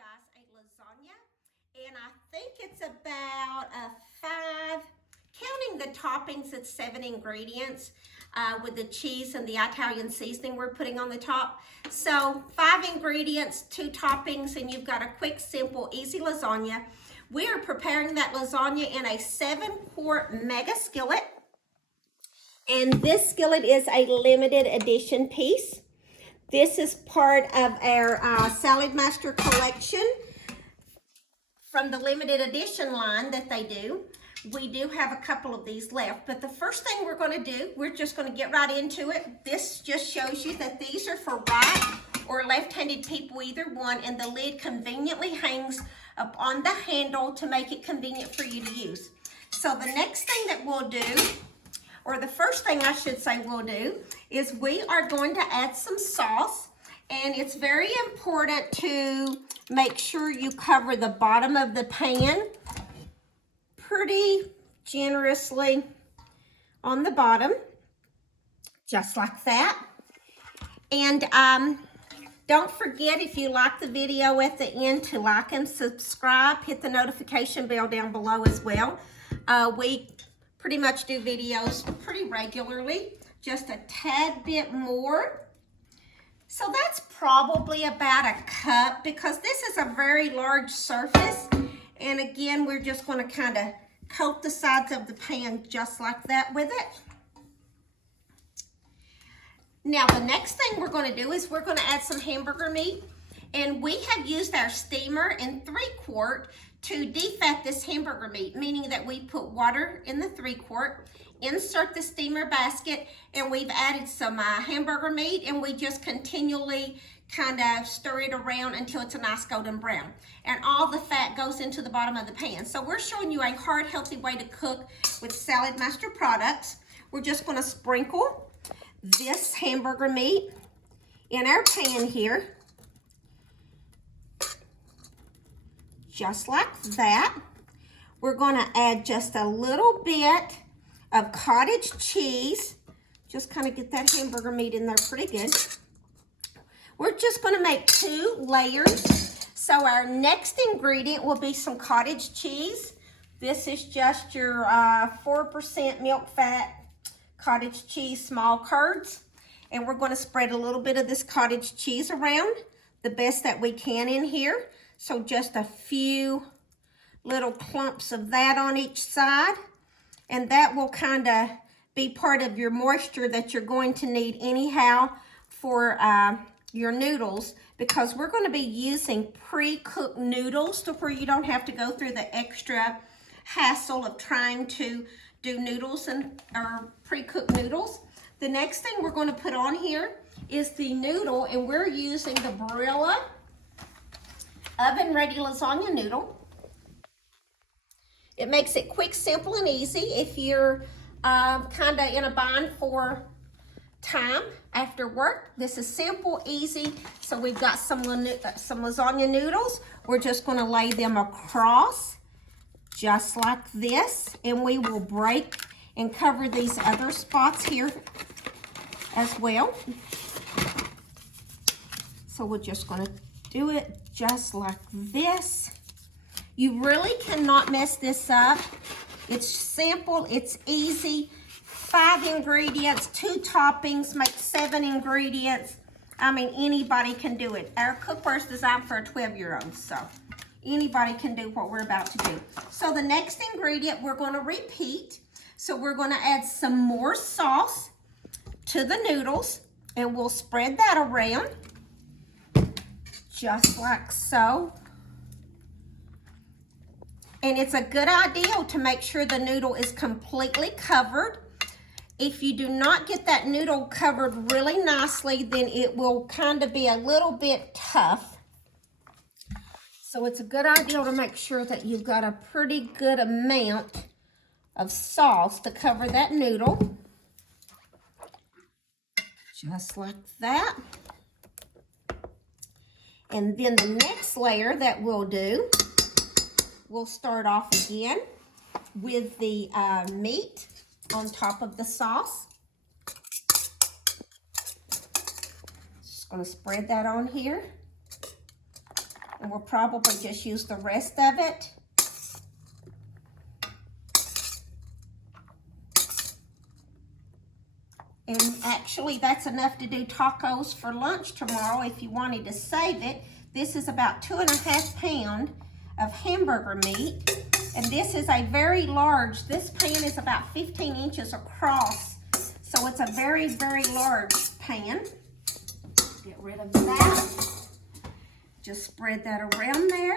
guys a lasagna, and I think it's about a 5, counting the toppings, it's 7 ingredients with the cheese and the Italian seasoning we're putting on the top. So 5 ingredients, 2 toppings, and you've got a quick, simple, easy lasagna. We are preparing that lasagna in a 7-quart mega skillet. And this skillet is a limited edition piece. This is part of our Saladmaster collection from the limited edition line that they do. We do have a couple of these left, but the first thing we're going to do, we're just going to get right into it. This just shows you that these are for right or left-handed people, either one, and the lid conveniently hangs up on the handle to make it convenient for you to use. So the next thing that we'll do, or the first thing I should say we'll do, is we are going to add some sauce. And it's very important to make sure you cover the bottom of the pan pretty generously on the bottom, just like that. And don't forget, if you like the video at the end, to like and subscribe. Hit the notification bell down below as well. We pretty much do videos pretty regularly, just a tad bit more. So that's probably about a cup, because this is a very large surface. And again, we're just going to kind of coat the sides of the pan just like that with it. Now, the next thing we're going to do is we're going to add some hamburger meat. And we have used our steamer in 3-quart to defat this hamburger meat, meaning that we put water in the 3-quart, insert the steamer basket, and we've added some hamburger meat, and we just continually kind of stir it around until it's a nice golden brown. And all the fat goes into the bottom of the pan. So we're showing you a hard, healthy way to cook with Saladmaster products. We're just going to sprinkle this hamburger meat in our pan here, just like that. We're going to add just a little bit of cottage cheese. Just kind of get that hamburger meat in there pretty good. We're just going to make 2 layers. So our next ingredient will be some cottage cheese. This is just your 4% milk fat cottage cheese small curds. And we're going to spread a little bit of this cottage cheese around, the best that we can in here. So just a few little clumps of that on each side. And that will kind of be part of your moisture that you're going to need anyhow for your noodles, because we're going to be using pre-cooked noodles to where you don't have to go through the extra hassle of trying to do noodles or pre-cooked noodles. The next thing we're going to put on here is the noodle, and we're using the Barilla oven-ready lasagna noodle. It makes it quick, simple, and easy if you're kind of in a bind for time after work. This is simple, easy. So we've got some lasagna noodles. We're just going to lay them across just like this, and we will break and cover these other spots here as well. So we're just going to do it just like this. You really cannot mess this up. It's simple, it's easy. 5 ingredients, 2 toppings, make 7 ingredients. I mean, anybody can do it. Our cookware is designed for a 12-year-old, so anybody can do what we're about to do. So the next ingredient we're going to repeat. So we're going to add some more sauce to the noodles, and we'll spread that around just like so. And it's a good idea to make sure the noodle is completely covered. If you do not get that noodle covered really nicely, then it will kind of be a little bit tough. So it's a good idea to make sure that you've got a pretty good amount of sauce to cover that noodle. Just like that. And then the next layer that we'll do, we'll start off again with the meat on top of the sauce. Just going to spread that on here. And we'll probably just use the rest of it. And actually, that's enough to do tacos for lunch tomorrow if you wanted to save it. This is about 2.5 pounds of hamburger meat. And this is a very large, this pan is about 15 inches across. So it's a very, very large pan. Get rid of that. Just spread that around there.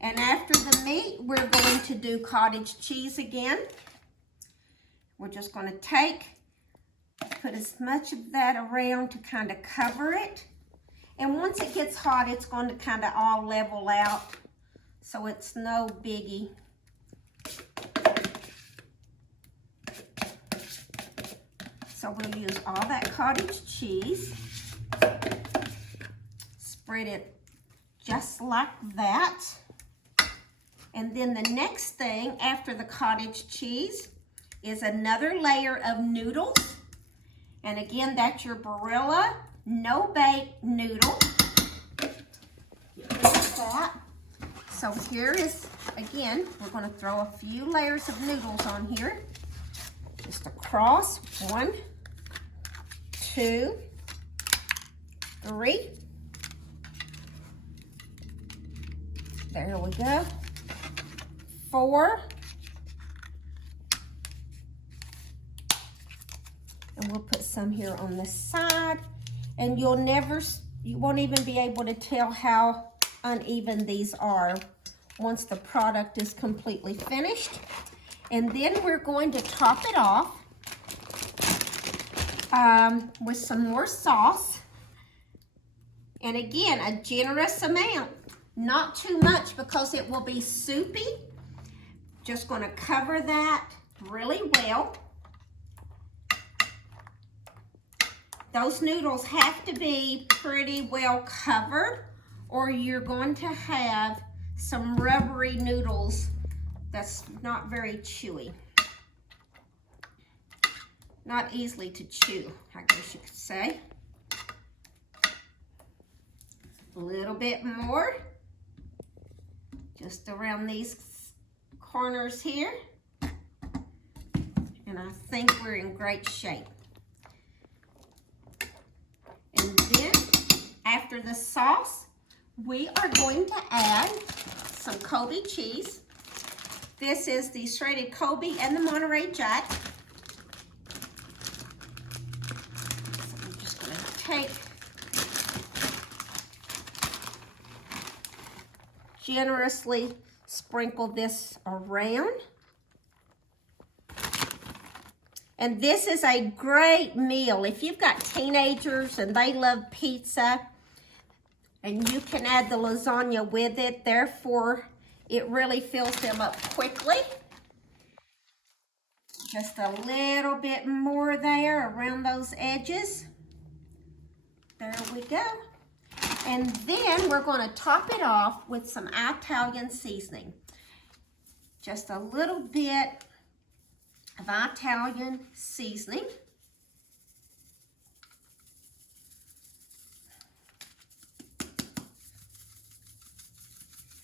And after the meat, we're going to do cottage cheese again. We're just going to put as much of that around to kind of cover it. And once it gets hot, it's going to kind of all level out. So it's no biggie. So we'll use all that cottage cheese. Spread it just like that. And then the next thing after the cottage cheese is another layer of noodles. And again, that's your Barilla no-bake noodle. Get rid of that. So here is, again, we're going to throw a few layers of noodles on here. Just across. 1, 2, 3. There we go. 4. And we'll put some here on this side. And you won't even be able to tell how uneven these are once the product is completely finished. And then we're going to top it off with some more sauce. And again, a generous amount, not too much because it will be soupy. Just going to cover that really well. Those noodles have to be pretty well covered or you're going to have some rubbery noodles that's not very chewy. Not easily to chew, I guess you could say. A little bit more, just around these corners here. And I think we're in great shape. And then, after the sauce, we are going to add some Kobe cheese. This is the shredded Kobe and the Monterey Jack. So I'm just going to generously sprinkle this around. And this is a great meal. If you've got teenagers and they love pizza, and you can add the lasagna with it, therefore it really fills them up quickly. Just a little bit more there around those edges. There we go. And then we're going to top it off with some Italian seasoning. Just a little bit of Italian seasoning.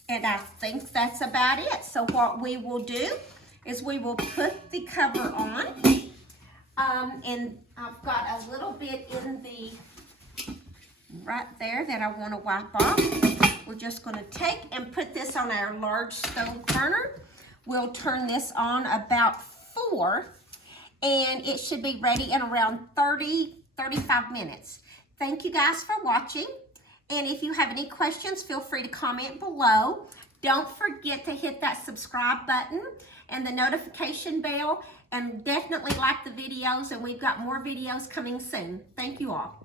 And I think that's about it. So what we will do is we will put the cover on. And I've got a little bit in the right there that I want to wipe off. We're just going to take and put this on our large stove burner. We'll turn this on about 4, and it should be ready in around 30-35 minutes. Thank you guys for watching. And if you have any questions, feel free to comment below. Don't forget to hit that subscribe button and the notification bell, and definitely like the videos, and we've got more videos coming soon. Thank you all.